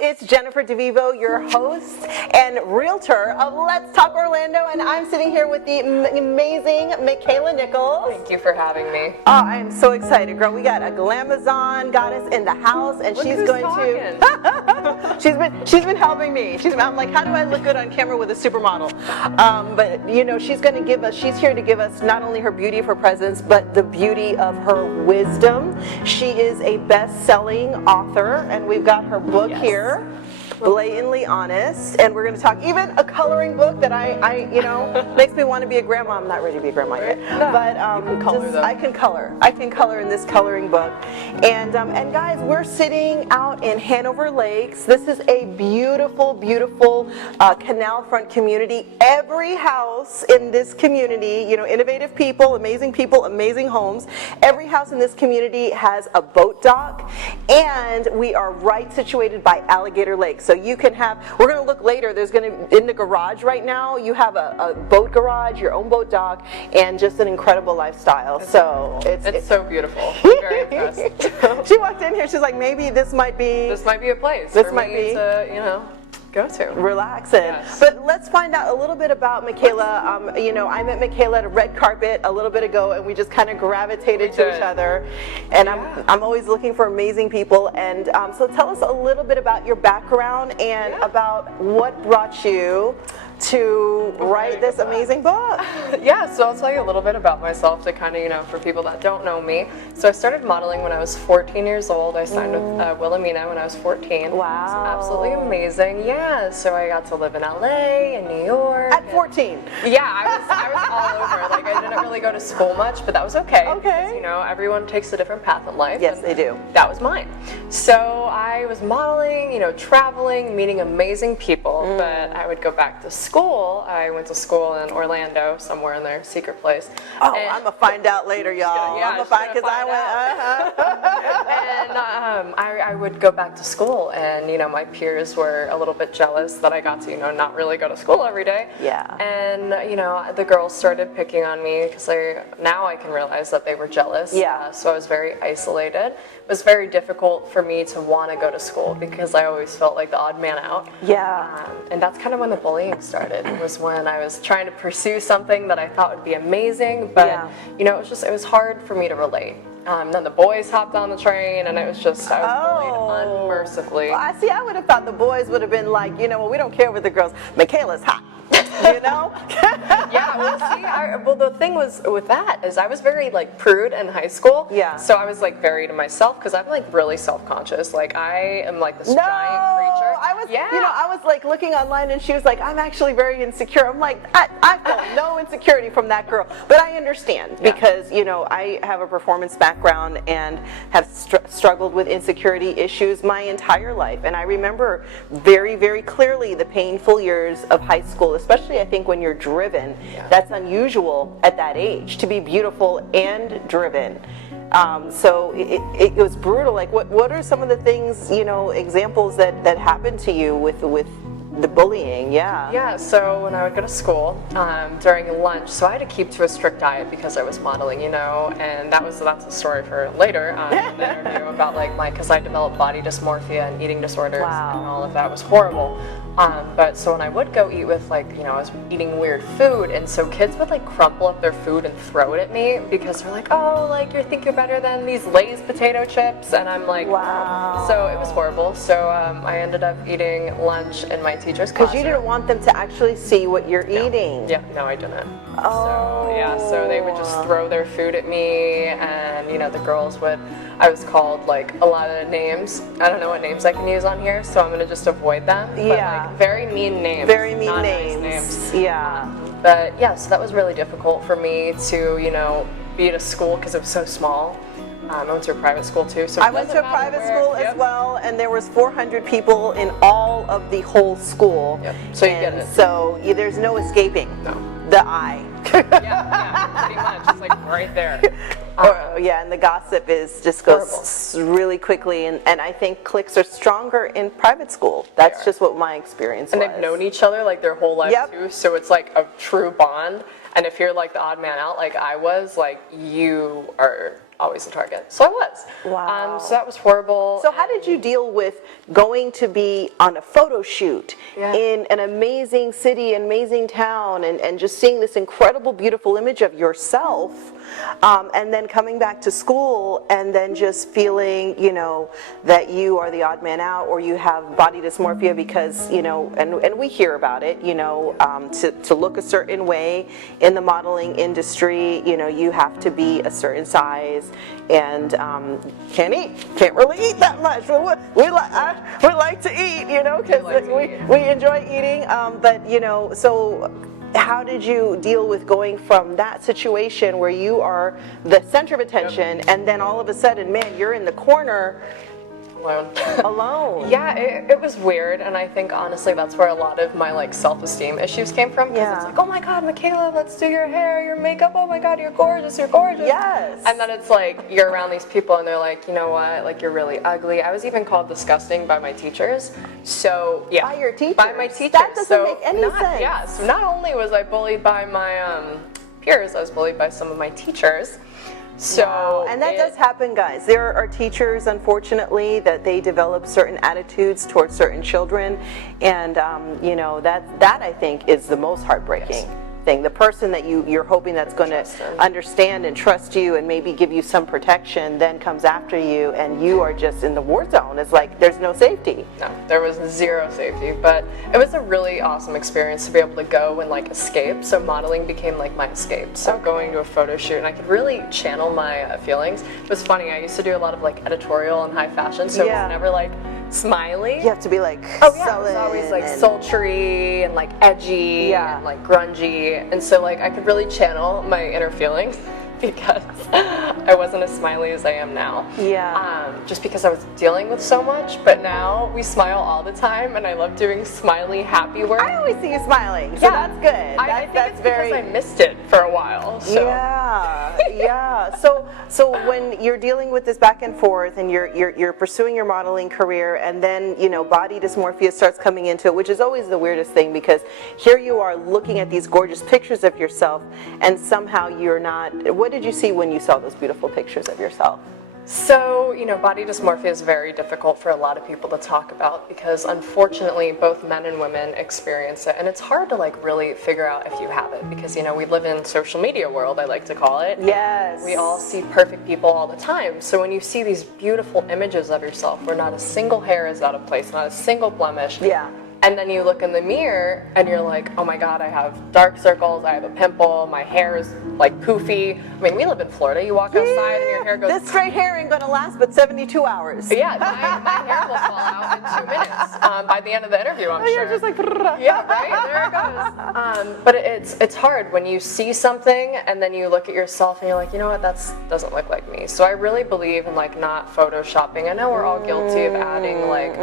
it's Jennifer DeVivo, your host and realtor of Let's Talk Orlando, and I'm sitting here with the amazing Makaila Nichols. Thank you for having me. Oh, I am so excited, girl. We got a glamazon goddess in the house, and she's going to. she's been helping me. I'm like, how do I look good on camera with a supermodel? But you know, she's here to give us not only her beauty of her presence, but the beauty of her wisdom. She is a best-selling author, and we've got her book here, Blatantly Honest, and we're going to talk even a coloring book that I makes me want to be a grandma. I'm not ready to be a grandma yet, but I can color in this coloring book. And guys, we're sitting out in Hanover Lakes. This is a beautiful, beautiful canal front community. Every house in this community, innovative people, amazing homes. Every house in this community has a boat dock, and we are right situated by Alligator Lake. So you can we're going to look later, in the garage right now, you have a boat garage, your own boat dock, and just an incredible lifestyle. It's so beautiful. I'm very impressed. She walked in here, she's like, maybe this might be a place this for might me be to, go to. Relaxing. Yes. But let's find out a little bit about Makaila. I met Makaila at a red carpet a little bit ago, and we just kind of gravitated to each other. And I'm always looking for amazing people. And so tell us a little bit about your background and about what brought you to write this amazing book. Yeah, so I'll tell you a little bit about myself to kind of, for people that don't know me. So I started modeling when I was 14 years old. I signed with 𝒯𝒽𝒂𝓏 when I was 14. Wow. It was absolutely amazing. Yeah, so I got to live in LA and New York. At 14? Yeah, I was all over. Like, I didn't really go to school much, but that was okay. Okay. Because, everyone takes a different path in life. Yes, they do. That was mine. So I was modeling, traveling, meeting amazing people, but I would go back to school. I went to school in Orlando, somewhere in their secret place. Oh, I'm going to find out later, y'all. Yeah, I'm going to find, because I went, And I would go back to school, and, my peers were a little bit jealous that I got to, not really go to school every day. Yeah. And, the girls started picking on me because now I can realize that they were jealous. Yeah. So I was very isolated. It was very difficult for me to want to go to school because I always felt like the odd man out. Yeah. And that's kind of when the bullying started, was when I was trying to pursue something that I thought would be amazing, but, it was hard for me to relate. Then the boys hopped on the train, and it was just, I was bullied unmercifully. Well, I would have thought the boys would have been like, we don't care with the girls. Makaila's hot. Yeah, well, the thing was with that is I was very prude in high school. Yeah. So I was very to myself because I'm really self-conscious. I am this giant creature. I was looking online, and she was like, I'm actually very insecure. I'm like, I felt no insecurity from that girl. But I understand because, I have a performance background and have struggled with insecurity issues my entire life. And I remember very, very clearly the painful years of high school, especially I think when you're driven. That's unusual at that age, to be beautiful and driven. So it was brutal. What are some of the things, examples that happened to you with the bullying? Yeah, so when I would go to school, during lunch, so I had to keep to a strict diet because I was modeling, and that's a story for later, an interview about because I developed body dysmorphia and eating disorders, and all of that was horrible. But so when I would go eat with I was eating weird food, and so kids would crumple up their food and throw it at me because they're like, oh, you think you're better than these Lay's potato chips, and I'm like, wow. So it was horrible. So I ended up eating lunch in my teacher's classroom. Because you didn't want them to actually see what you're eating. Yeah, no, I didn't. Oh. So they would just throw their food at me, and the girls would. I was called a lot of names. I don't know what names I can use on here, so I'm gonna just avoid them. Yeah. But very mean names. Very mean not names. Nice names. Yeah. But yeah, so that was really difficult for me to be at a school because it was so small. I went to a private school too. So I went to a private school as well, and there was 400 people in all of the whole school. Yep. So you get it. So there's no escaping. No. The eye. yeah, pretty much. It's right there. And the gossip just goes really quickly, and I think cliques are stronger in private school. That's just what my experience was. And they've known each other their whole life too, so it's a true bond. And if you're the odd man out, I was, you are always a target. So I was. Wow. So that was horrible. So how did you deal with going to be on a photo shoot in an amazing city, an amazing town, and just seeing this incredible, beautiful image of yourself, and then coming back to school and then just feeling, you know, that you are the odd man out, or you have body dysmorphia because, you know, and we hear about it, you know, to look a certain way in the modeling industry, you know, you have to be a certain size, and can't really eat that much. We like to eat, you know, because we enjoy eating. But you know, so how did you deal with going from that situation where you are the center of attention, and then all of a sudden, man, you're in the corner? Alone. Yeah, it was weird, and I think honestly that's where a lot of my like self-esteem issues came from, because it's like, oh my god, Makaila, let's do your hair, your makeup, oh my god, you're gorgeous, Yes. And then it's like you're around these people and they're like, you know what, like you're really ugly. I was even called disgusting by my teachers. So yeah, by your teachers? By my teachers. That doesn't make any sense. Yeah, so not only was I bullied by my peers, I was bullied by some of my teachers. So, wow. And that does happen, guys. There are teachers, unfortunately, that they develop certain attitudes towards certain children, and you know, that I think is the most heartbreaking thing. The person that you're hoping that's going to understand and trust you and maybe give you some protection then comes after you, and you are just in the war zone. It's like there's no safety. No, there was zero safety, but it was a really awesome experience to be able to go and like escape. So modeling became like my escape. So going to a photo shoot, and I could really channel my feelings. It was funny, I used to do a lot of like editorial and high fashion, so it was never like smiley. You have to be like sullen. It was always like sultry and like edgy and like grungy, and so like I could really channel my inner feelings because I wasn't as smiley as I am now. Just because I was dealing with so much, but now we smile all the time, and I love doing smiley, happy work. I always see you smiling, so that's good. I think it's because I missed it for a while. So. Yeah. So when you're dealing with this back and forth, and you're pursuing your modeling career, and then you know body dysmorphia starts coming into it, which is always the weirdest thing, because here you are looking at these gorgeous pictures of yourself, and somehow you're not. What did you see when you saw those beautiful pictures of yourself? So, you know, body dysmorphia is very difficult for a lot of people to talk about, because unfortunately both men and women experience it, and it's hard to like really figure out if you have it, because you know we live in social media world, I like to call it. Yes. We all see perfect people all the time, so when you see these beautiful images of yourself where not a single hair is out of place, not a single blemish, and then you look in the mirror and you're like, oh my god, I have dark circles, I have a pimple, my hair is like poofy. I mean, we live in Florida, you walk outside and your hair goes... This straight hair ain't gonna last but 72 hours. Yeah, my hair will fall out in 2 minutes by the end of the interview, I'm sure. You're just like... Yeah, right? There it goes. But it's hard when you see something and then you look at yourself and you're like, you know what, that doesn't look like me. So I really believe in like not photoshopping. I know we're all guilty of adding like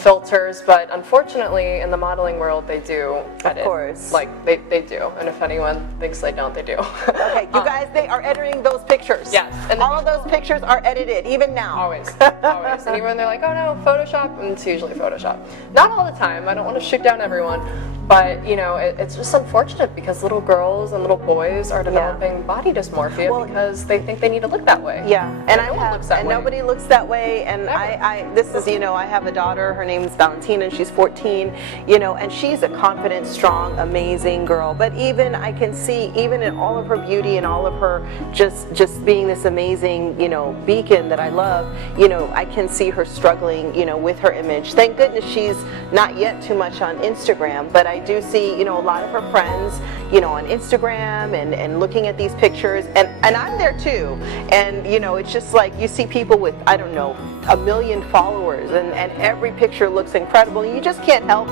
filters, but unfortunately in the modeling world they do edit. Of course. Like they do, and if anyone thinks they don't, they do. Okay, you guys, they are editing those pictures. Yes. And all of those pictures are edited, even now. Always. And even when they're like, oh no, Photoshop, and it's usually Photoshop. Not all the time, I don't want to shoot down everyone, but you know, it's just unfortunate because little girls and little boys are developing body dysmorphia because they think they need to look that way. Yeah, and nobody looks that way, and this is, you know, I have a daughter, her name is Valentina, and she's 14, you know, and she's a confident, strong, amazing girl, but even I can see, even in all of her beauty and all of her just being this amazing, you know, beacon that I love, you know, I can see her struggling, you know, with her image. Thank goodness she's not yet too much on Instagram, but I do see, you know, a lot of her friends, you know, on Instagram and looking at these pictures, and I'm there too, and you know, it's just like you see people with, I don't know, 1 million followers, and every picture looks incredible, and you just can't help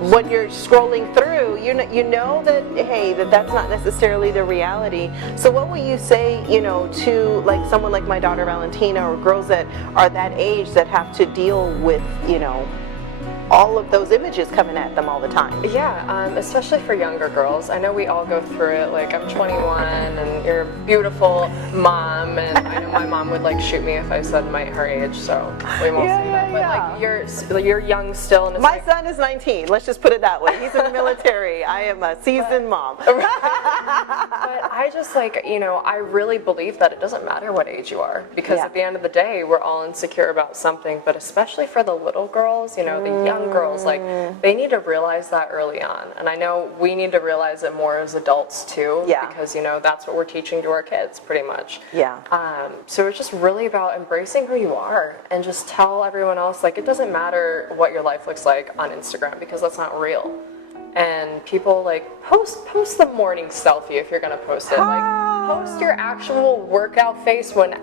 when you're scrolling through, you know that, hey, that's not necessarily the reality. So what will you say, you know, to like someone like my daughter Valentina, or girls that are that age that have to deal with, you know, all of those images coming at them all the time? Yeah, especially for younger girls. I know we all go through it. Like, I'm 21 and you're a beautiful mom, and I know my mom would like shoot me if I said her age, so we won't say that. But like you're young still, and it's my son is 19. Let's just put it that way. He's in the military. I am a seasoned mom. But I just like, you know, I really believe that it doesn't matter what age you are, because at the end of the day, we're all insecure about something. But especially for the little girls, you know, the young girls, like they need to realize that early on. And I know we need to realize it more as adults too, because you know that's what we're teaching to our kids pretty much. So it's just really about embracing who you are and just tell everyone else, like, it doesn't matter what your life looks like on Instagram, because that's not real. And people like post the morning selfie if you're gonna post it. Like post your actual workout face when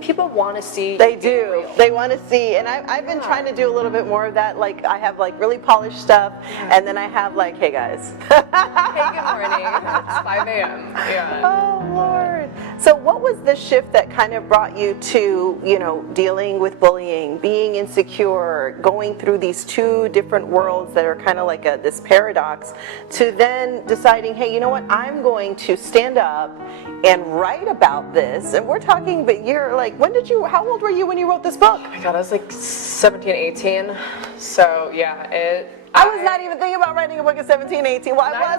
people want to see. They do. They want to see, and I've been trying to do a little bit more of that. Like I have like really polished stuff, and then I have like, hey guys. Hey, good morning. It's 5 a.m. Yeah. Oh Lord. So what was the shift that kind of brought you to, you know, dealing with bullying, being insecure, going through these two different worlds that are kind of like this paradox, to then deciding, hey, you know what, I'm going to stand up and write about this? And we're talking, but you're like, how old were you when you wrote this book? Oh my God, I was like 17, 18. So yeah, I was not even thinking about writing a book at 17, 18. Well, I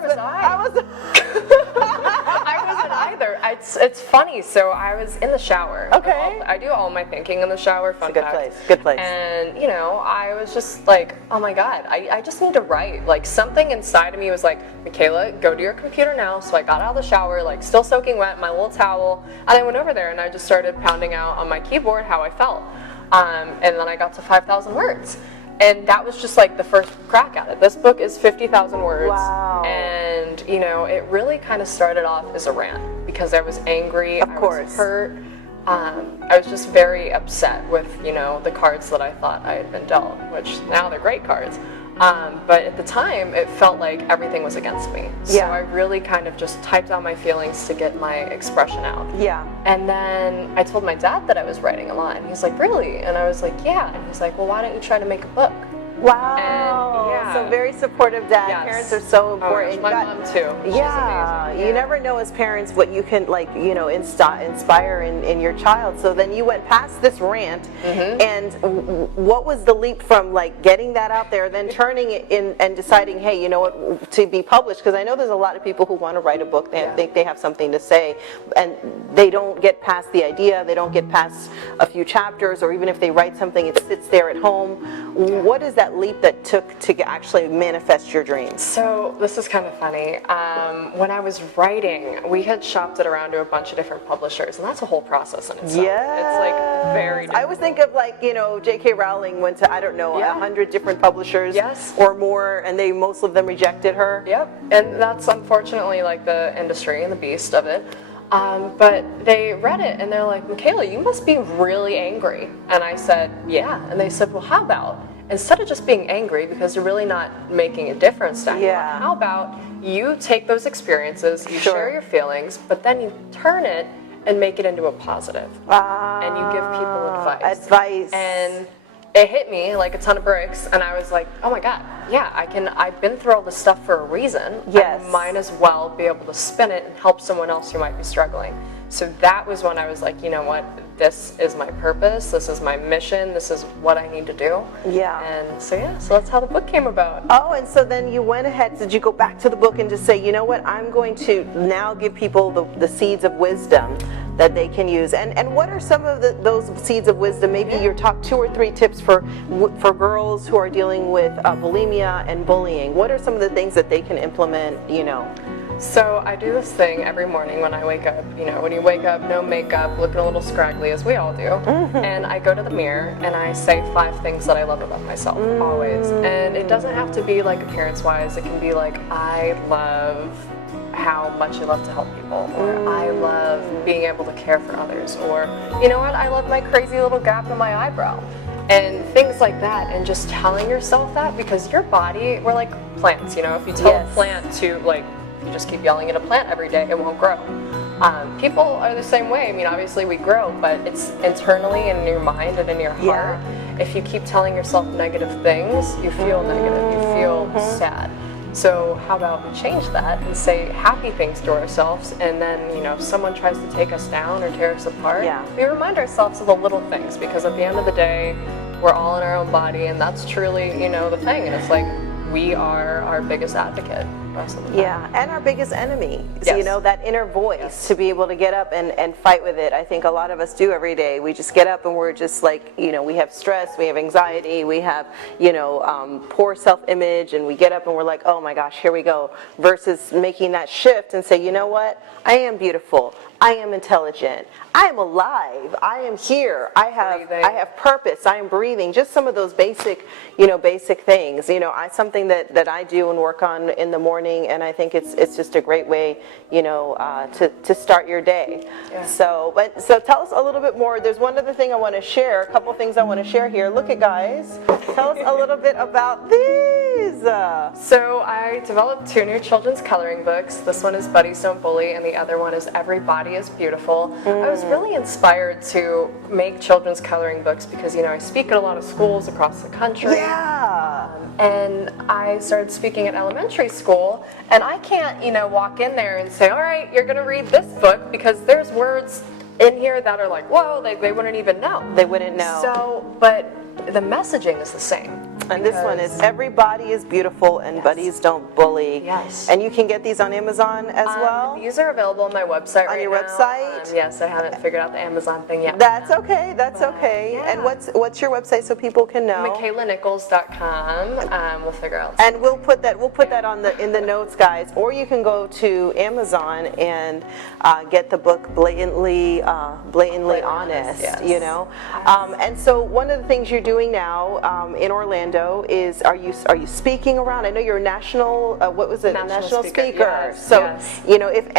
wasn't either. It's funny. So I was in the shower. Okay. I do all my thinking in the shower. Fun fact. Good place. And you know, I was just like, oh my God, I just need to write. Like something inside of me was like, Makaila, go to your computer now. So I got out of the shower, like still soaking wet, my little towel, and I went over there and I just started pounding out on my keyboard how I felt. And then I got to 5,000 words. And that was just like the first crack at it. This book is 50,000 words. Wow. And, you know, it really kind of started off as a rant because I was angry, I was hurt. I was just very upset with, you know, the cards that I thought I had been dealt, which now they're great cards. But at the time, it felt like everything was against me. So I really kind of just typed out my feelings to get my expression out. And then I told my dad that I was writing a lot, and he's like, really? And I was like, yeah. And he's like, well, why don't you try to make a book? Wow. And, so very supportive dad. Yes. Parents are so important. My mom too. She's amazing. You never know as parents what you can, like, you know, inspire in your child. So then you went past this rant, and what was the leap from like getting that out there, then turning it in and deciding, hey, you know what, to be published? Because I know there's a lot of people who want to write a book. They think they have something to say, and they don't get past the idea. They don't get past a few chapters, or even if they write something, it sits there at home. What is that leap that took to actually manifest your dreams? So this is kind of funny. When I was writing, we had shopped it around to a bunch of different publishers, and that's a whole process in itself. It's like very difficult. I always think of like, you know, J.K. Rowling went to, I don't know, 100 different publishers or more, and most of them rejected her. And that's unfortunately like the industry and the beast of it. But they read it and they're like, Makaila, you must be really angry. And I said, yeah. And they said, well, how about, instead of just being angry because you're really not making a difference to anyone, how about you take those experiences, you share your feelings, but then you turn it and make it into a positive. And you give people advice. And it hit me like a ton of bricks, and I was like, oh my God, yeah, I've been through all this stuff for a reason. I might as well be able to spin it and help someone else who might be struggling. So that was when I was like, you know what, this is my purpose, this is my mission, this is what I need to do. And so so that's how the book came about. Oh, and so then you went ahead, did you go back to the book and just say, you know what, I'm going to now give people the seeds of wisdom that they can use. And what are some of those seeds of wisdom? Maybe your top 2 or 3 tips for girls who are dealing with bulimia and bullying. What are some of the things that they can implement, you know? So I do this thing every morning when I wake up. You know, when you wake up, no makeup, looking a little scraggly, as we all do. And I go to the mirror and I say 5 things that I love about myself, always. And it doesn't have to be like appearance-wise. It can be like, I love how much I love to help people, or I love being able to care for others, or you know what, I love my crazy little gap in my eyebrow, and things like that. And just telling yourself that, because your body, we're like plants, you know, if you tell a plant to, like, you just keep yelling at a plant every day, it won't grow. People are the same way. I mean, obviously we grow, but it's internally and in your mind and in your heart. If you keep telling yourself negative things, you feel negative, you feel sad. So how about we change that and say happy things to ourselves, and then, you know, if someone tries to take us down or tear us apart, we remind ourselves of the little things, because at the end of the day, we're all in our own body, and that's truly, you know, the thing. And it's like, we are our biggest advocate. Yeah, and our biggest enemy. Yes. So, you know, that inner voice, to be able to get up and fight with it. I think a lot of us do every day. We just get up and we're just like, you know, we have stress, we have anxiety, we have, you know, poor self-image, and we get up and we're like, oh my gosh, here we go. Versus making that shift and say, you know what, I am beautiful, I am intelligent, I am alive, I am here, I have purpose, I am breathing. Just some of those basic, you know, basic things. You know, something that I do and work on in the morning, and I think it's just a great way, you know, to start your day. Yeah. So tell us a little bit more. There's one other thing I want to share, a couple things I want to share here. Look at, guys, tell us a little bit about these. So I developed 2 new children's coloring books. This one is Buddies Don't Bully, and the other one is Everybody is Beautiful. I was really inspired to make children's coloring books because, you know, I speak at a lot of schools across the country. Yeah. And I started speaking at elementary school, and I can't, you know, walk in there and say, all right, you're going to read this book, because there's words in here that are like, whoa, they wouldn't even know. They wouldn't know. So, but the messaging is the same. And this one is Everybody is Beautiful and Yes. Buddies Don't Bully. Yes. And you can get these on Amazon as well? These are available on my website On right your now. website? Yes, I haven't figured out the Amazon thing yet. That's okay, that's okay. Yeah. And what's your website so people can know? 𝒯𝒂𝓏𝒾𝓃𝒃. We'll figure out. And we'll put that on in the notes, guys. Or you can go to Amazon and get the book Blatantly Honest. Yes. You know. And so one of the things you're doing now in Orlando is, are you speaking around? I know you're a national national speaker. Yes, So yes. you know, if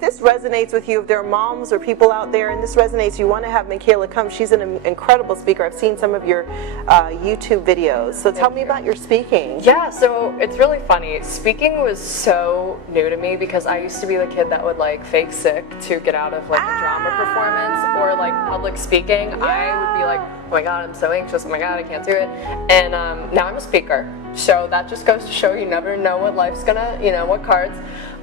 this resonates with you, if there are moms or people out there and this resonates, you want to have Makaila come. She's an incredible speaker. I've seen some of your YouTube videos. So tell me about your speaking. Yeah, so it's really funny. Speaking was so new to me because I used to be the kid that would like fake sick to get out of like a drama performance or like public speaking. Yeah. I would be like, oh my god, I'm so anxious, oh my god, I can't do it. And now I'm a speaker. So that just goes to show you never know what life's gonna, you know, what cards.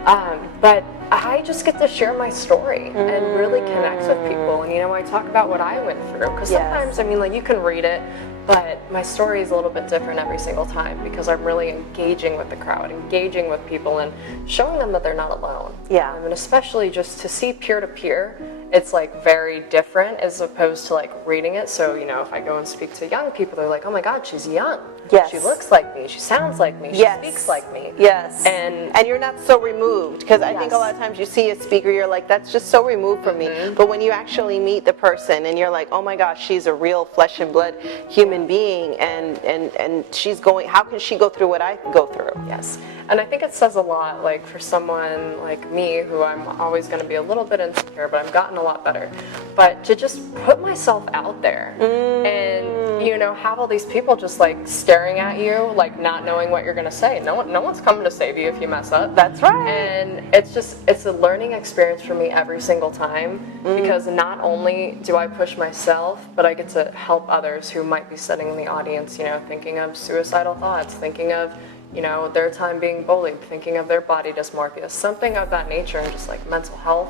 But I just get to share my story and really connect with people. And you know, I talk about what I went through. Because sometimes, I mean, like you can read it, but my story is a little bit different every single time because I'm really engaging with the crowd, engaging with people, and showing them that they're not alone. Yeah. And especially just to see peer-to-peer, it's like very different as opposed to like reading it. So, you know, if I go and speak to young people, they're like, oh my god, she's young. Yes. She looks like me, she sounds like me, she speaks like me. Yes. And you're not so removed, because I think a lot of times you see a speaker, you're like, that's just so removed from me. But when you actually meet the person and you're like, oh my gosh, she's a real flesh and blood human being, and she's going, how can she go through what I go through? Yes. And I think it says a lot, like for someone like me, who I'm always going to be a little bit insecure, but I've gotten a lot better. But to just put myself out there and, you know, have all these people just like staring at you, like not knowing what you're going to say. No one's coming to save you if you mess up. That's right. And it's a learning experience for me every single time, because not only do I push myself, but I get to help others who might be sitting in the audience, you know, thinking of suicidal thoughts, thinking of, you know, their time being bullied, thinking of their body dysmorphia, something of that nature, and just like mental health.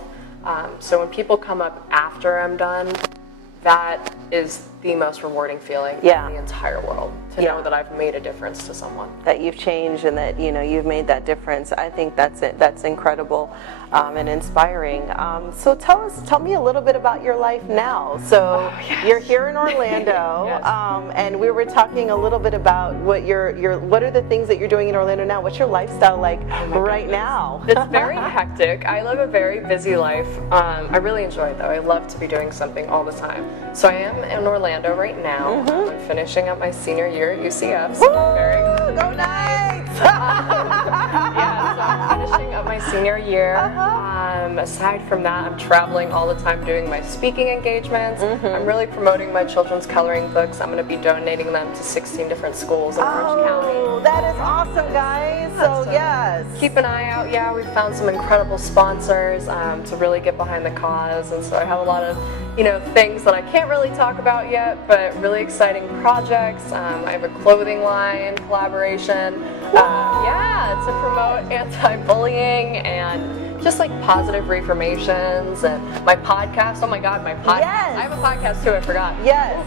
So when people come up after I'm done, that is the most rewarding feeling in the entire world, to know that I've made a difference to someone. That you've changed and that, you know, you've made that difference. I think that's it. That's incredible and inspiring. So tell me a little bit about your life now. So you're here in Orlando, and we were talking a little bit about what what are the things that you're doing in Orlando now? What's your lifestyle like right now? It's very hectic. I live a very busy life. I really enjoy it though. I love to be doing something all the time. So I am in Orlando right now. I'm finishing up my senior year at UCF. So Go Knights! so I'm finishing up my senior year. Aside from that, I'm traveling all the time doing my speaking engagements. I'm really promoting my children's coloring books. I'm going to be donating them to 16 different schools in Orange County. Oh, that is awesome, guys. So yes. Keep an eye out. Yeah, we've found some incredible sponsors to really get behind the cause. And so I have a lot of, you know, things that I can't really talk about yet, but really exciting projects. I have a clothing line collaboration. To promote anti-bullying and just like positive reformations, and my podcast. Oh my god, my podcast. Yes. I have a podcast too, I forgot. Yes.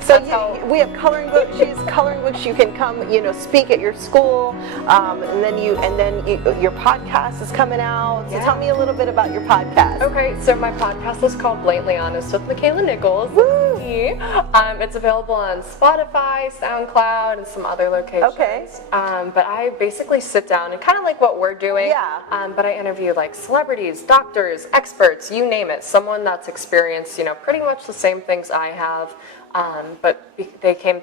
So we have coloring books. She's coloring books. You can come, speak at your school, and then your podcast is coming out. So tell me a little bit about your podcast. Okay, so my podcast is called Blatantly Honest with Makaila Nichols. Woo! It's available on Spotify, SoundCloud, and some other locations. Okay. But I basically sit down and kind of like what we're doing. Yeah. But I interview like celebrities, doctors, experts, you name it. Someone that's experienced, pretty much the same things I have. But they became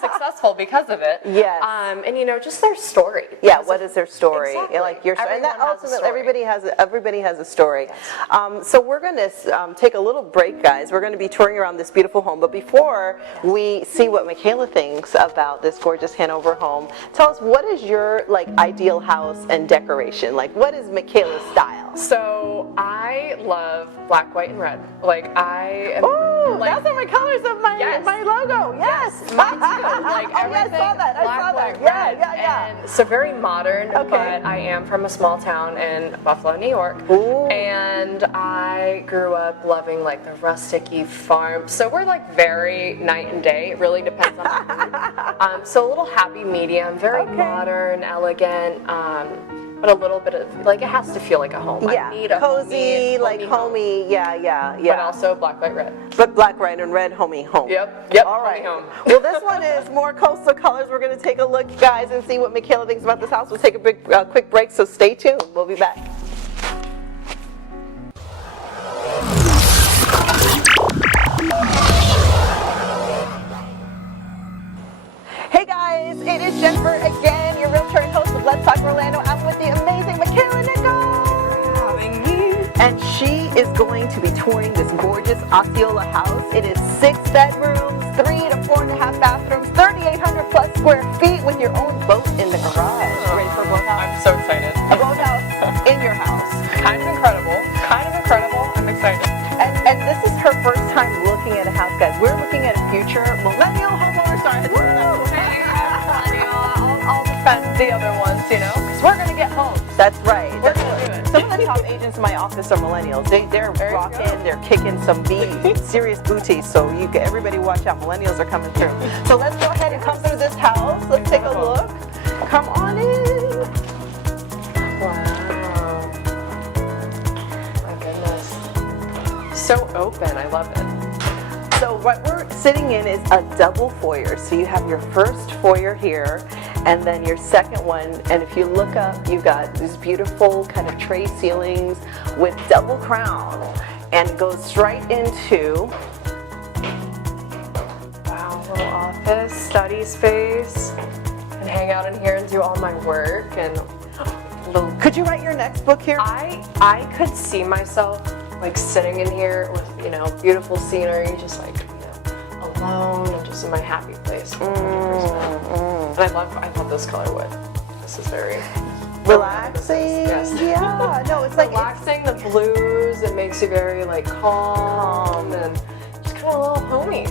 successful because of it. Yes. And just their story. Yeah. What is their story? Exactly. Like your story. And that Everyone has a ultimately, story. everybody has a story. Yes. So we're going to take a little break, guys. We're going to be touring around this beautiful home. But before we see what Makaila thinks about this gorgeous Hanover home, tell us, what is your ideal house and decoration? Like, what is Makaila's style? So I love black, white, and red. I am. Ooh, those are my colors of my logo. Yes. Mine too. Everything. I saw that. Black, white, Yeah. red. And so very modern, Okay. but I am from a small town in Buffalo, New York. Ooh. And I grew up loving the rustic-y farm. So we're very night and day. It really depends on the mood. So a little happy medium, very modern, elegant. But a little bit of it has to feel like a home. Yeah, I need a cozy, homey. Yeah. But also black, white, red. But black, white, and red, homey, home. Yep. All right. Home. Well, this one is more coastal colors. We're going to take a look, guys, and see what Makaila thinks about this house. We'll take a quick break, so stay tuned. We'll be back. Hey guys, it is Jennifer again, your realtor and host of Let's Talk Orlando. I'm with the amazing Makaila Nichols. And she is going to be touring this gorgeous Osceola house. It is 6 bedrooms, 3 to 4.5 bathrooms, 3,800 plus square feet with your own boat in the garage. Ready for a boathouse? I'm so excited. A boathouse in your house. Kind of incredible. I'm excited. And this is her first time looking at a house, guys. We're looking at a future millennial homeowner. Sorry, I'll defend the other ones, because we're going to get home. That's right. We're going to do it. Some of the top agents in my office are millennials. They're rocking, they're kicking some serious booties. So everybody watch out. Millennials are coming through. So let's go ahead and come through this house. Let's take a look. Come on in. Wow. My goodness. So open. I love it. So what we're sitting in is a double foyer. So you have your first foyer here, and then your second one. And if you look up, you've got these beautiful kind of tray ceilings with double crown, and it goes straight into Little office, study space, and hang out in here and do all my work. And Could you write your next book here? I could see myself sitting in here with beautiful scenery, just alone and just in my happy place. And I love this color wood. This is very Relaxing. Yes. Yeah. No, it's relaxing. The blues. It makes you very calm and just kind of a little homey.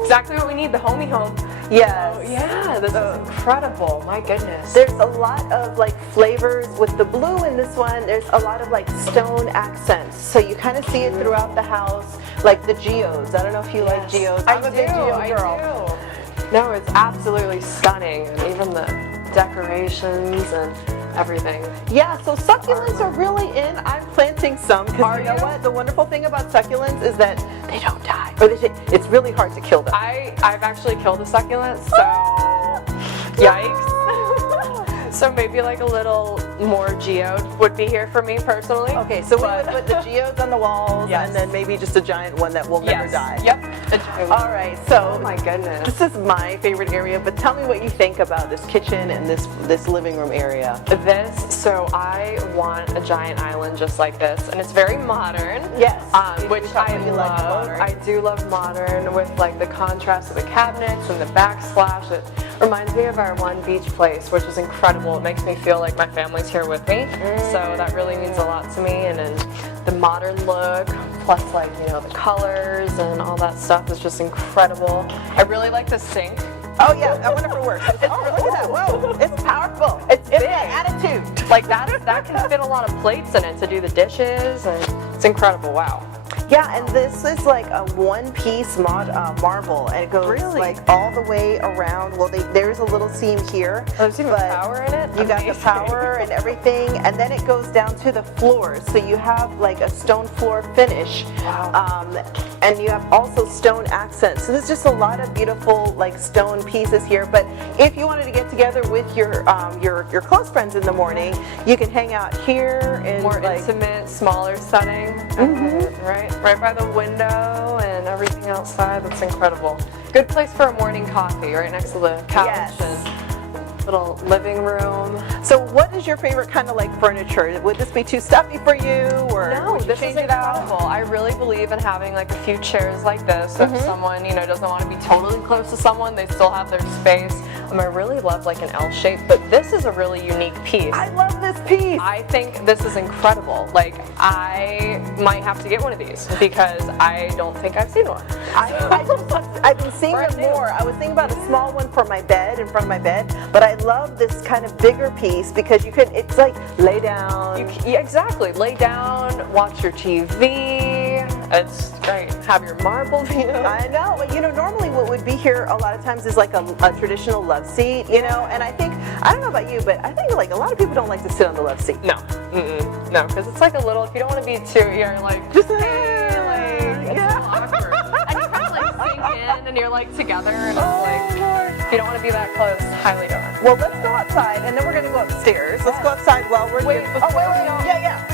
Exactly what we need. The homey home. Yes. Oh, yeah. This is incredible. My goodness. There's a lot of flavors with the blue in this one. There's a lot of stone accents, so you kind of see it throughout the house, the geodes. I don't know if you like geodes. I'm a big geode girl. I do. No, it's absolutely stunning, and even the decorations and everything. Yeah, so succulents are really in. I'm planting some because you know what? The wonderful thing about succulents is that they don't die, or it's really hard to kill them. I've actually killed a succulent, so yikes. So maybe a little more geode would be here for me personally. Okay, so we would put the geodes on the walls, and then maybe just a giant one that will never die. Yep. All right, so oh my goodness, this is my favorite area. But tell me what you think about this kitchen and this living room area. So I want a giant island just like this, and it's very modern. Yes, which I love. I do love modern with the contrast of the cabinets and the backsplash. It reminds me of our one beach place, which is incredible. It makes me feel like my family's here with me, so that really means a lot to me. And then the modern look, plus the colors and all that stuff is just incredible. I really like the sink. Oh yeah, I wonder if it works. Look at that! Whoa, it's powerful. It's big. Attitude. That can fit a lot of plates in it to do the dishes, and it's incredible. Wow. Yeah, and this is like a one-piece marble, and it goes like all the way around. Well, there's a little seam here. Oh, there's even power in it? You got the power and everything, and then it goes down to the floors. So you have like a stone floor finish, and you have also stone accents. So there's just a lot of beautiful like stone pieces here. But if you wanted to get together with your close friends in the morning, you can hang out here in more like, intimate, smaller setting, right by the window and everything outside. That's incredible. Good place for a morning coffee, right next to the couch and little living room. So what is your favorite kind of like furniture? Would this be too stuffy for you, or no? This is incredible. I really believe in having like a few chairs like this. If someone doesn't want to be totally close to someone, they still have their space. I really love like an L shape, but this is a really unique piece. I love this piece. I think this is incredible. Like, I might have to get one of these because I don't think I've seen one. I've been seeing them more. I was thinking about a small one for my bed, in front of my bed, but I love this kind of bigger piece because you can, it's like lay down. Yeah, exactly. Lay down, watch your TV. It's great. Have your marble view. I know, but normally what would be here a lot of times is like a traditional love seat, and I think, I don't know about you, but I think like a lot of people don't like to sit on the love seat. No, no, because it's like a little, if you don't want to be too, you're like, just hey, like, it's a little awkward. And you kind of like sink in and you're like together and it's like, Lord. if you don't want to be that close, highly don't. Well, let's go outside and then we're going to go upstairs. Let's go outside while we're here. Wait.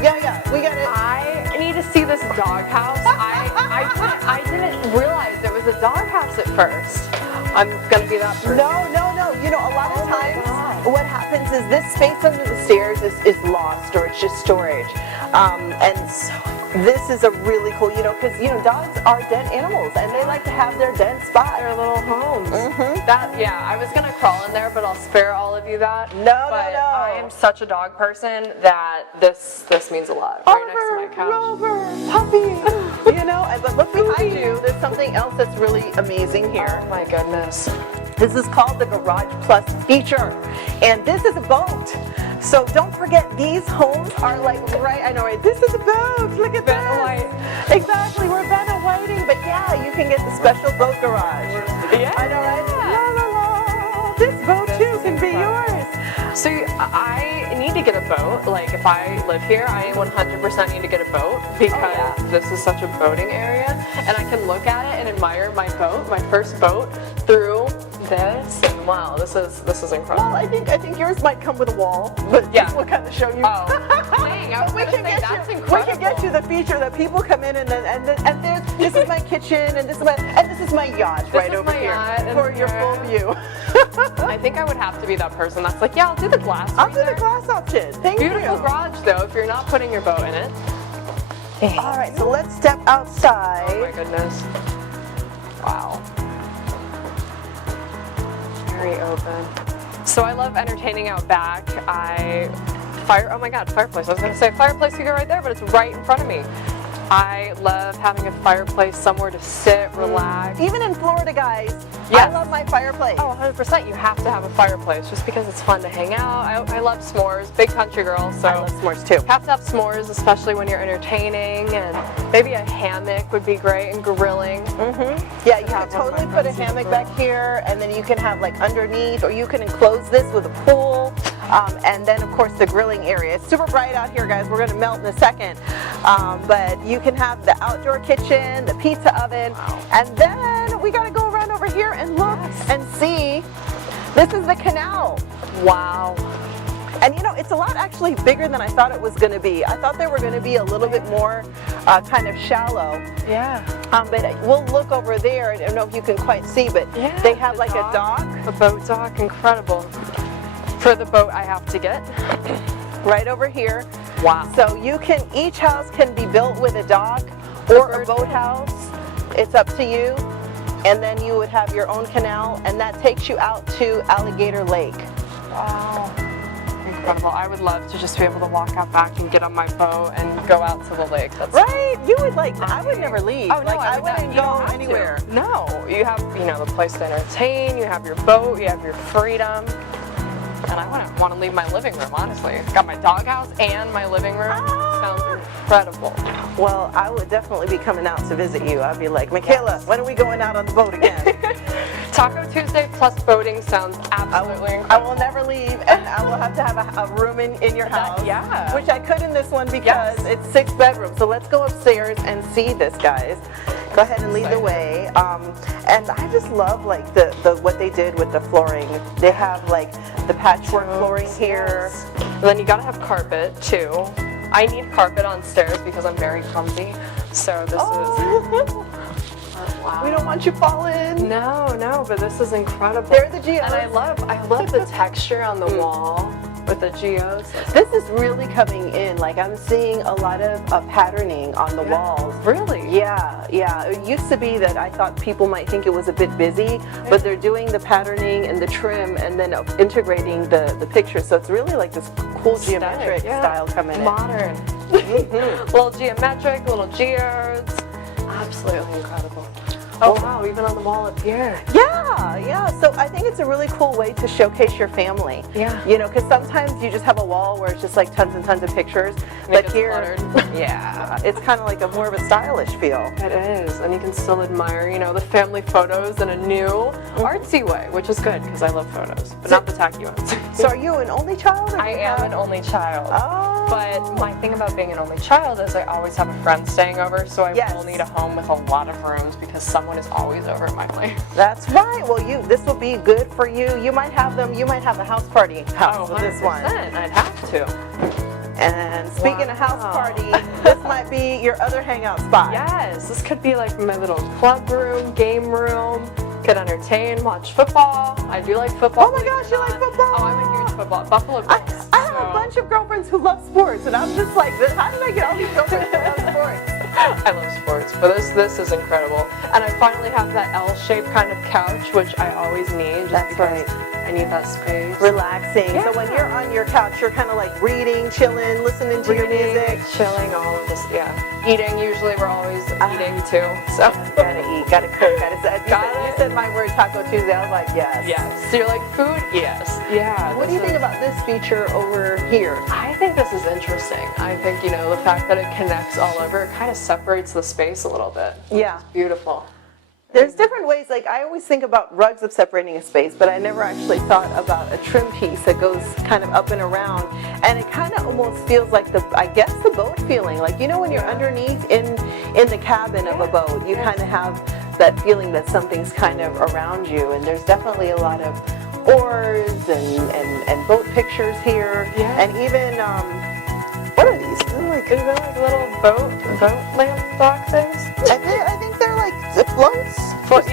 Yeah, we got it. I need to see this doghouse. I didn't realize it was a doghouse at first. I'm gonna be that person. No. A lot of times what happens is this space under the stairs is lost, or it's just storage. And so this is a really cool, because dogs are den animals and they like to have their den spot, their little homes. I was gonna crawl in there, but I'll spare all of you that. No. I am such a dog person that this means a lot. Right next to my couch. Rover, puppy, but look behind you. There's something else that's really amazing here. Oh my goodness. This is called the Garage Plus feature, and this is a boat. So don't forget, these homes are like right. This is a boat. Look at that. Exactly, we're Vanna Whiting, but yeah, you can get the special boat garage. Yeah. I know, right? La. This boat too can be yours. So I need to get a boat. Like if I live here, I 100% need to get a boat because this is such a boating area, and I can look at it and admire my boat, my first boat, through this, and wow, this is incredible. Well, I think yours might come with a wall, but we'll kind of show you. Oh, dang, I was we can get you the feature that people come in and this is my kitchen, and this is my yacht right over here for your full view. I think I would have to be that person that's like, I'll do the glass. I'll do the glass option. Thank you. Beautiful garage though, if you're not putting your boat in it. All right, so let's step outside. Oh my goodness. Wow. Very open. So I love entertaining out back. Oh my god, fireplace. I was going to say fireplace you go right there, but it's right in front of me. I love having a fireplace, somewhere to sit, relax. Even in Florida, guys, I love my fireplace. Oh, 100%. You have to have a fireplace just because it's fun to hang out. I love s'mores. Big country girl, so I love s'mores too. Have to have s'mores, especially when you're entertaining, and maybe a hammock would be great, and grilling. Yeah, you can totally put a hammock back here, and then you can have like underneath, or you can enclose this with a pool. And then, of course, the grilling area. It's super bright out here, guys. We're going to melt in a second. But you can have the outdoor kitchen, the pizza oven, and then we got to go around over here and look and see. This is the canal. Wow. And it's a lot actually bigger than I thought it was going to be. I thought they were going to be a little bit more kind of shallow. Yeah. But we'll look over there. I don't know if you can quite see, but they have like a dock. A boat dock, incredible. For the boat I have to get. Right over here. Wow. So each house can be built with a dock or a boathouse. It's up to you. And then you would have your own canal, and that takes you out to Alligator Lake. Wow. Incredible. I would love to just be able to walk out back and get on my boat and go out to the lake. That's right. You would I would never leave. Oh, no, I wouldn't go anywhere. No. You have, the place to entertain, you have your boat, you have your freedom. And I wouldn't want to leave my living room, honestly. Got my doghouse and my living room. Sounds incredible. Well, I would definitely be coming out to visit you. I'd be like, Makaila, when are we going out on the boat again? Taco Tuesday plus boating sounds absolutely incredible. I will never leave, and I will have to have a room in your house. Yeah. Which I could in this one because it's 6 bedrooms. So let's go upstairs and see this, guys. Go ahead and lead the way. And I just love like the what they did with the flooring. They have like the patchwork flooring here. And then you gotta have carpet too. I need carpet on stairs because I'm very clumsy. So this is. Wow. We don't want you falling. No, but this is incredible. They're the geos. And I love the texture on the wall with the geos. This is really coming in. Like I'm seeing a lot of patterning on the walls. Really? Yeah. It used to be that I thought people might think it was a bit busy, but they're doing the patterning and the trim and then integrating the pictures. So it's really like this cool geometric style coming in. Modern. Little geometric, little geos. Absolutely incredible. Oh wow, even on the wall up here. Yeah. So I think it's a really cool way to showcase your family. Yeah. You know, because sometimes you just have a wall where it's just like tons and tons of pictures. But here, it's kind of like more of a stylish feel. It is, and you can still admire, you know, the family photos in a new artsy way, which is good because I love photos, but not the tacky ones. So are you an only child? I am an only child. Oh. But my thing about being an only child is I always have a friend staying over, so I will need a home with a lot of rooms because someone is always over at my place. That's right. Well, this will be good for you. You might have a house party house with this one. I'd have to. And speaking of house party, this might be your other hangout spot. Yes, this could be like my little club room, game room. Could entertain, watch football. I do like football. Oh my gosh, you like football? Oh, I'm a huge football. Buffalo Bills. I have a bunch of girlfriends who love sports, and I'm just like, how did I get all these girlfriends who love sports? I love sports, but this is incredible. And I finally have that L-shaped kind of couch, which I always need. Just because I need that space. Relaxing. Yeah. So when you're on your couch, you're kind of like reading, chilling, listening to your music. Chilling, all of this, Eating, usually we're always eating too. So gotta eat, gotta cook, you said my word Taco Tuesday, I was like, yes. Yes. So you're like, food? Yes. Yeah. What do you think about this feature over here? I think this is interesting. I think, you know, the fact that it connects all over, it kind of separates the space a little bit. Yeah. It's beautiful. There's different ways, like I always think about rugs of separating a space, but I never actually thought about a trim piece that goes kind of up and around, and it kind of almost feels like the boat feeling, like you know when you're underneath in the cabin of a boat, you kind of have that feeling that something's kind of around you, and there's definitely a lot of oars and boat pictures here, and even, what are these? Is there like little boat lamp boxes? I think they're like floats. Little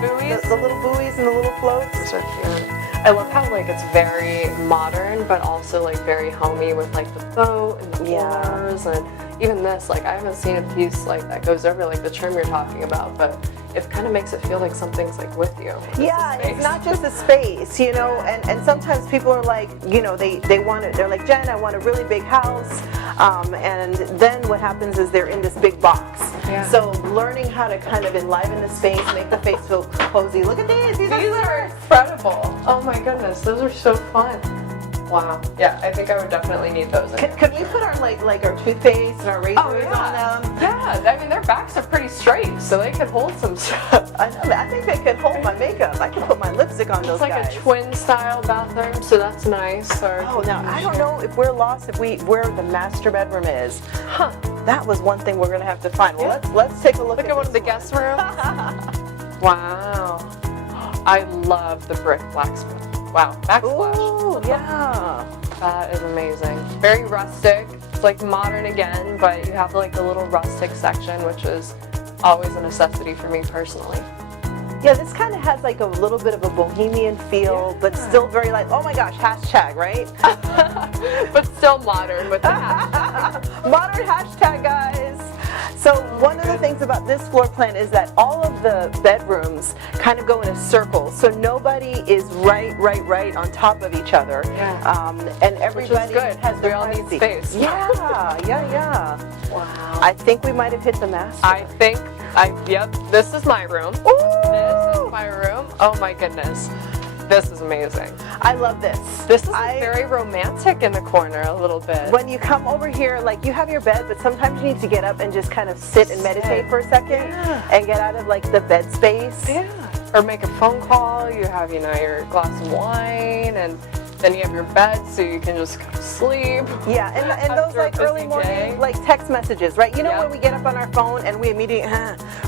buoys. The little buoys and the little floats. Those are cute. I love how like it's very modern, but also like very homey with like the boat and the oars and even this. Like I haven't seen a piece like that goes over like the trim you're talking about, but it kind of makes it feel like something's like with you. Yeah, it's not just a space, you know, and sometimes people are like, you know, they want it, they're like, Jen, I want a really big house, and then what happens is they're in this big box. Yeah. So learning how to kind of enliven the space, make the space feel cozy. Look at these are incredible. Oh my goodness, those are so fun. Wow. Yeah, I think I would definitely need those. Could we put our like our toothpaste and our razors on them? Yeah, I mean their backs are pretty straight, so they could hold some stuff. I think they could hold my makeup. I could put my lipstick on those guys. It's like a twin style bathroom, so that's nice. Oh, now I don't know if we're lost where the master bedroom is. Huh. That was one thing we're gonna have to find. Well, let's take a look at one of the guest rooms. Wow. I love the brick blacksmith. Wow, backsplash. Ooh, yeah. That is amazing. Very rustic. It's like modern again, but you have like the little rustic section, which is always a necessity for me personally. Yeah, this kind of has like a little bit of a bohemian feel, but still very like, oh my gosh, hashtag, right? But still modern with the hashtag. Modern hashtag, guys. So one of the things about this floor plan is that all of the bedrooms kind of go in a circle, so nobody is right on top of each other. Yeah. And everybody has their all need space. Yeah. Wow. I think we might have hit the master. Yep, this is my room. Ooh. This is my room. Oh my goodness. this is amazing. I love this. This is very romantic in the corner a little bit. When you come over here, like you have your bed, but sometimes you need to get up and just kind of sit and meditate for a second and get out of like the bed space. Yeah. Or make a phone call. You have, you know, your glass of wine, and then you have your bed so you can just go to sleep. Yeah, and those like early morning like text messages, right? You know when we get up on our phone and we immediately,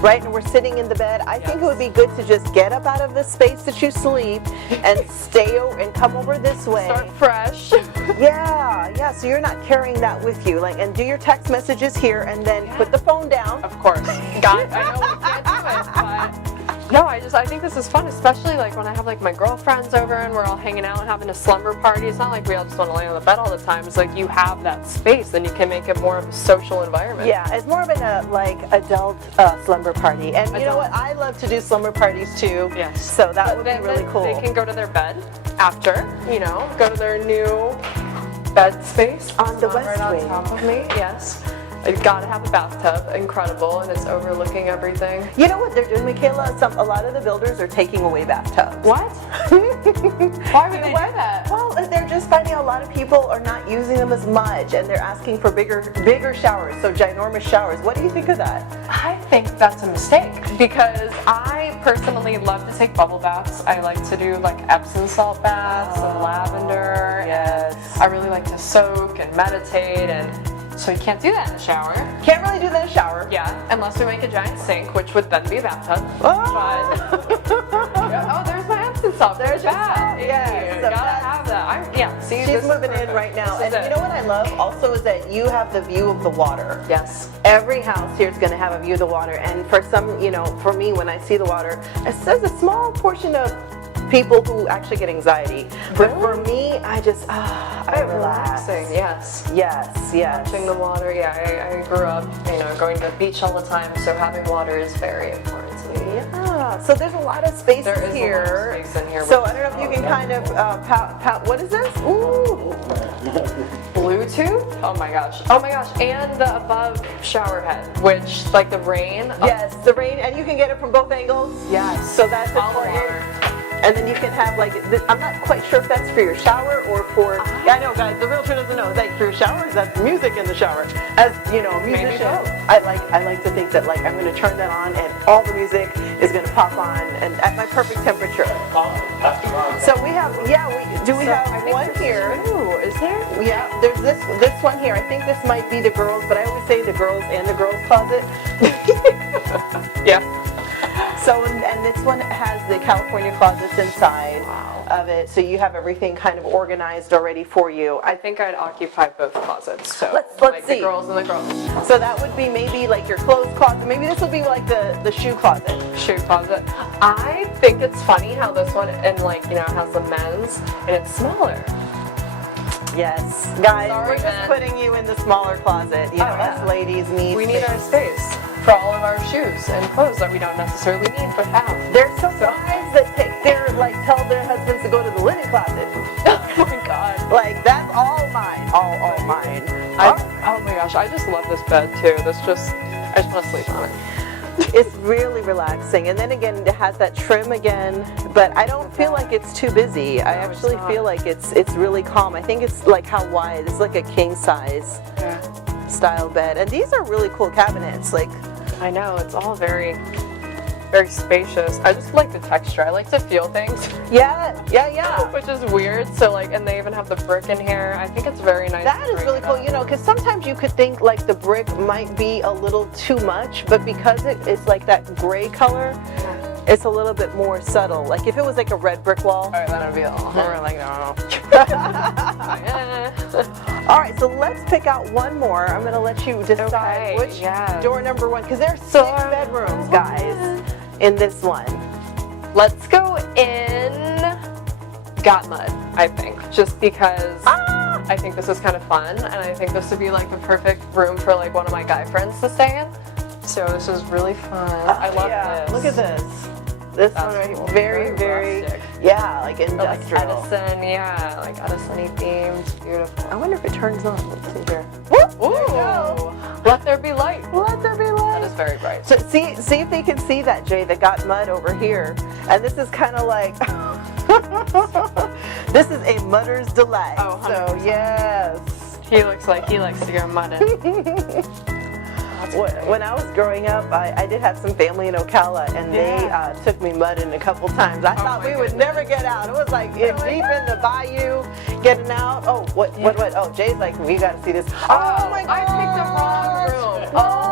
right, and we're sitting in the bed. I think it would be good to just get up out of the space that you sleep and stay over and come over this way. Start fresh. Yeah. So you're not carrying that with you, like, and do your text messages here and then put the phone down. Of course. God, I know we can't do it, but. No, I think this is fun, especially like when I have like my girlfriends over and we're all hanging out and having a slumber party. It's not like we all just want to lay on the bed all the time. It's like you have that space, and you can make it more of a social environment. Yeah, it's more of an like adult slumber party. And you know what? I love to do slumber parties too. Yes. So that would be really cool. They can go to their bed after, you know, go to their new bed space on the west wing. Right on top of me. Yes. You've got to have a bathtub, incredible, and it's overlooking everything. You know what they're doing, Makaila? A lot of the builders are taking away bathtubs. What? Why would they do that? Well, they're just finding a lot of people are not using them as much, and they're asking for bigger showers, so ginormous showers. What do you think of that? I think that's a mistake, because I personally love to take bubble baths. I like to do like Epsom salt baths and lavender. Yes. And I really like to soak and meditate, and so you can't do that in the shower. Can't really do that in the shower. Yeah, unless we make a giant sink, which would then be a bathtub. Oh, Oh, there's my Epsom salt. There's your salt. Yeah, Yes, gotta have that. See, she's moving in right now. And you know what I love also is that you have the view of the water. Yes. Every house here is going to have a view of the water. And for some, you know, for me, when I see the water, it says a small portion of people who actually get anxiety. But for me, I just, I relax. Relaxing, yes. Yes. Watching the water, I grew up, you know, going to the beach all the time, so having water is very important to me. Yeah, so there's a lot of spaces There is here. a lot of space in here. So I don't know if you can kind of, what is this? Ooh. Bluetooth? Oh my gosh. And the above shower head, which, like the rain. Yes, the rain, and you can get it from both angles. Yes. So that's All the important. water. And then you can have like, I'm not quite sure if that's for your shower or for, I know guys, the realtor doesn't know, is that for your shower? Is that music in the shower? As, you know, a musician, I like to think that like I'm going to turn that on and all the music is going to pop on and at my perfect temperature. So we have, we have one here. Ooh, is there? Yeah, there's this one here. I think this might be the girls, but I always say the girls and the girls closet. Yeah. So, and this one has the California closets inside of it, so you have everything kind of organized already for you. I think I'd occupy both closets. So Let's like see. The girls and the girls. So that would be maybe like your clothes closet. Maybe this would be like the shoe closet. Shoe closet. I think it's funny how this one, and like, you know, has the men's and it's smaller. Yes, guys, Sorry, we're just man. putting you in the smaller closet. You know, us ladies need We need space. our space for all of our shoes and clothes that we don't necessarily need but have. There's some guys that tell their husbands to go to the linen closet. Oh my god. Like, that's all mine. All mine. Oh my gosh, I just love this bed too. I just want to sleep on it. It's really relaxing, and then again it has that trim again, but I don't feel like it's too busy. I actually feel like it's really calm. I think it's like how wide, it's like a king size style bed, and these are really cool cabinets. Like, I know, it's all very spacious. I just like the texture. I like to feel things. yeah. Which is weird. So like, and they even have the brick in here. I think it's very nice. That is really cool, you know, because sometimes you could think like the brick might be a little too much, but because it's like that gray color, it's a little bit more subtle. Like if it was like a red brick wall. All right, then it'd be a little more like, no. All right, so let's pick out one more. I'm going to let you decide which door number one, because there's 6 bedrooms, guys, in this one. Let's go in Got Mud, I think, just because I think this is kind of fun, and I think this would be like the perfect room for like one of my guy friends to stay in. So this is really fun. I love this. Look at this. This one right here, very, rustic. Like industrial. Like Edison, like Edison-y themed, beautiful. I wonder if it turns on. Let's see here. Ooh, let there be light. Let there be light. That is very bright. So see if they can see that, Jay, that Got Mud over here. And this is kind of like, This is a mudder's delight. Oh, 100%. So yes. He looks like he likes to go mudding. When I was growing up, I did have some family in Ocala, and they took me mudding a couple times. I thought we would never get out. It was like deep in the bayou, getting out. Oh, what? Oh, Jay's like, we got to see this. Oh my God! I picked the wrong room. Oh!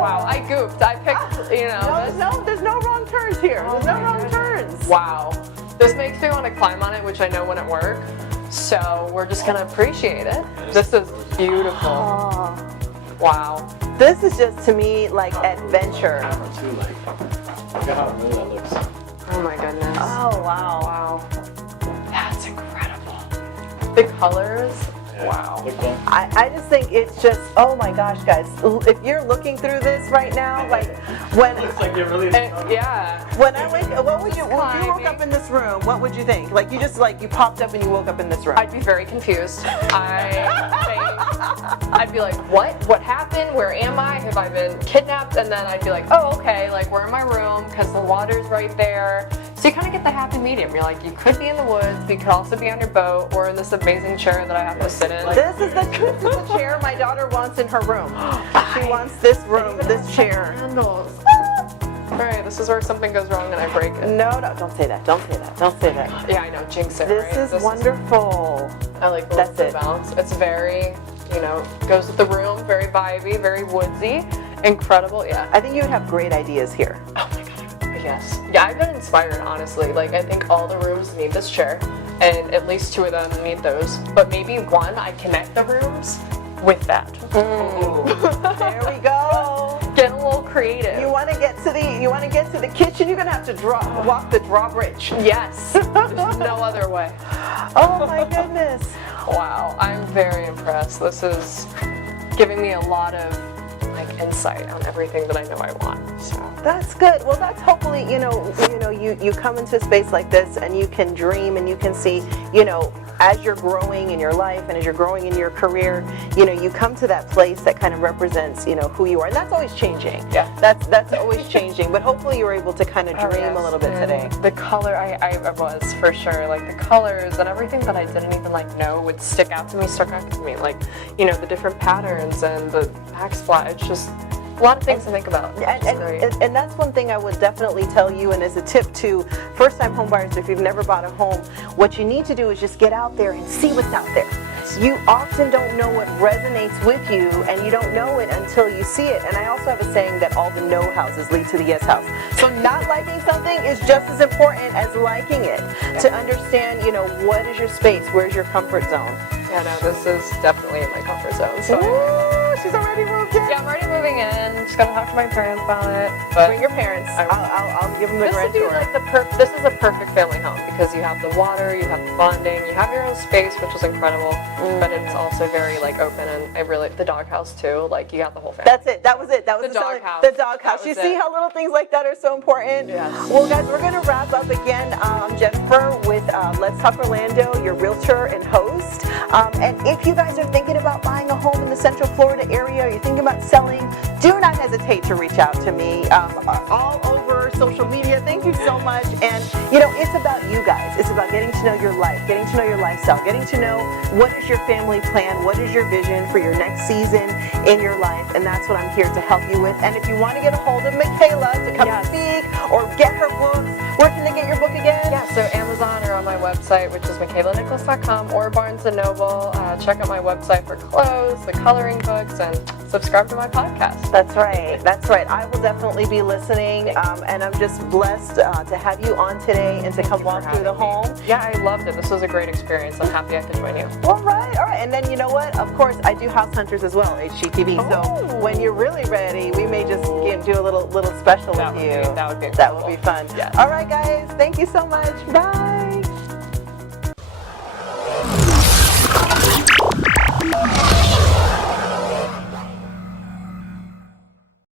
Wow, I goofed. I picked, you know. No, there's no wrong turns here. There's no wrong turns. Wow. This makes me want to climb on it, which I know wouldn't work. So we're just going to appreciate it. This is beautiful. Oh. Wow. This is just, to me, like adventure. Look at how real that looks. Oh my goodness. Oh, wow. Wow. That's incredible. The colors. Wow. I just think it's just, oh my gosh, guys. If you're looking through this right now, like when It's like you're really yeah. when I wake, what would you, when you woke up in this room, what would you think? Like you just like, you popped up and you woke up in this room. I'd be very confused. I'd be like, what? What happened? Where am I? Have I been kidnapped? And then I'd be like, oh, okay, like we're in my room because the water's right there. So you kind of get the happy medium. You're like, you could be in the woods, but you could also be on your boat or in this amazing chair that I have to sit in. This is the chair my daughter wants in her room. She wants this room, this chair. Candles. All right, this is where something goes wrong and I break it. No, don't say that. Don't say that. Don't say that. Yeah, I know, jinx it, This right? is wonderful. I like the That's it. balance. It's very, you know, goes with the room, very vibey, very woodsy, incredible, yeah. I think you would have great ideas here. Oh my God. Yes. Yeah, I've been inspired, honestly. Like, I think all the rooms need this chair, and at least 2 of them need those. But maybe one, I connect the rooms with that. There we go. Get a little creative. You want to get to the kitchen, you're gonna have to walk the drawbridge. Yes. There's no other way. Oh my goodness. Wow. I'm very impressed. This is giving me a lot of like insight on everything that I know I want. So. That's good. Well, that's hopefully, you come into a space like this and you can dream and you can see, as you're growing in your life and as you're growing in your career, you come to that place that kind of represents, who you are. And that's always changing. Yeah. That's always changing. But hopefully you're able to kind of dream a little bit today. The color, I was for sure. Like the colors and everything that I didn't even know would stuck out to me. Like, the different patterns and the backsplash. It's just a lot of things to think about. And that's one thing I would definitely tell you, and as a tip to first-time homebuyers, if you've never bought a home, what you need to do is just get out there and see what's out there. You often don't know what resonates with you, and you don't know it until you see it. And I also have a saying that all the no houses lead to the yes house. So not liking something is just as important as liking it. To understand, what is your space, where's your comfort zone. Yeah, no, this is definitely in my comfort zone. So Ooh, she's already moved in. yeah, I'm already moving in. Just gotta talk to my parents about it. But Bring your parents. I'll give them the this grand would be tour. like this is a perfect family home because you have the water, you have the bonding, you have your own space, which is incredible. But it's also very open, and I really the doghouse too. Like you got the whole family. That's it. That was it. That was The doghouse. The doghouse. That You was see it. how little things like that are so important? Yes. Well, guys, we're going to wrap up again. I'm Jennifer with Let's Talk Orlando, your realtor and host. And if you guys are thinking about buying a home in the Central Florida area, or you're thinking about selling, do not hesitate to reach out to me. All over social media. Thank you so much. And, it's about you guys. It's about getting to know your life, getting to know your lifestyle, getting to know what is your family plan, what is your vision for your next season in your life. And that's what I'm here to help you with. And if you want to get a hold of Makaila to come speak or get her books, where can they get your book again? Yeah, so Amazon or on my website, which is 𝒂𝒃ailanichols.com, or Barnes & Noble. Check out my website for clothes, the coloring books, and subscribe to my podcast. That's right. That's right. I will definitely be listening, and I'm just blessed to have you on today and to come walk through the home. Yeah, I loved it. This was a great experience. I'm happy I could join you. All right. And then you know what? Of course, I do House Hunters as well, HGTV. So when you're really ready, we may just do a little special with you. That would be That would be fun. Yes. All right, guys. Thank you so much. Bye.